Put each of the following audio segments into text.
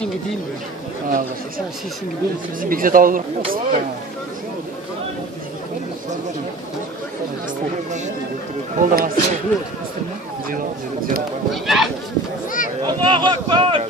80'e değil mi? Ha, 80'e değil mi? Bigzat alır. Oldu aslında. Allahu Akbar.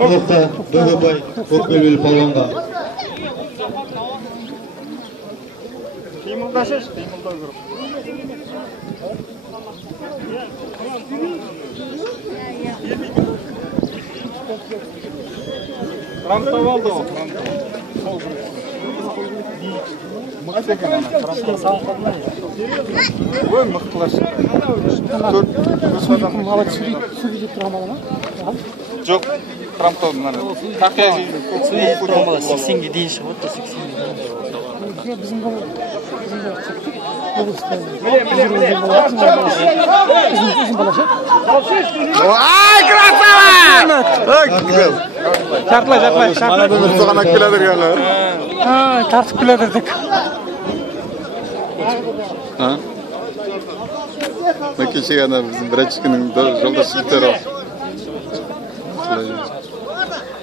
Nokta Böböbay Көкбелбел полонға. Қимылдашаш, қимылдау керек. Рамтап алды ол. Мықты екен ана. Ой, мықтылар. Мала түсіріп тұрамалы ма? Жоқ, рамтау мына. Тақия Футбол 80'e дейін шығып отыр, 80'e дейін. Bizim baba облыста. Ай, красава! Жартылай. Соған келедір гәлі. Тартып келедірдік. Мәкешек ана біздің бірәчікінің жолдас жігіттері ал.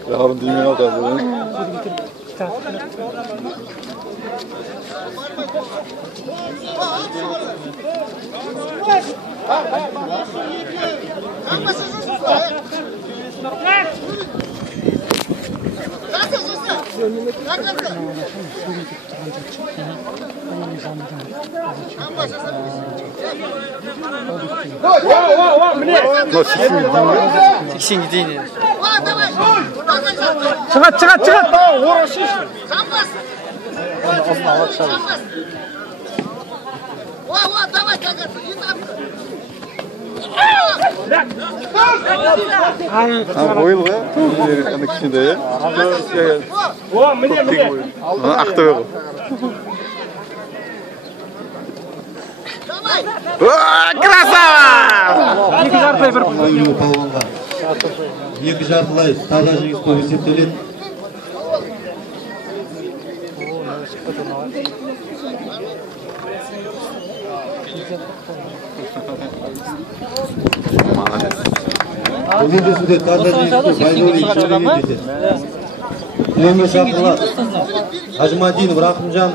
Рахарын деймен алды. Сексенге дейін. Шығат. Давай, Кагатов, не там. Ойыл ғой, ана кішінде, е? Ақтөбе ғой. Красава! Екі жартылай бір. Көкбелбел полонға. Екі жартылай таза жеңіс болып есептеледі. Белдесуде таза жеңіске Байдолин шеберлік етеді. Төмен жартылар Ажмадинов Рахымжан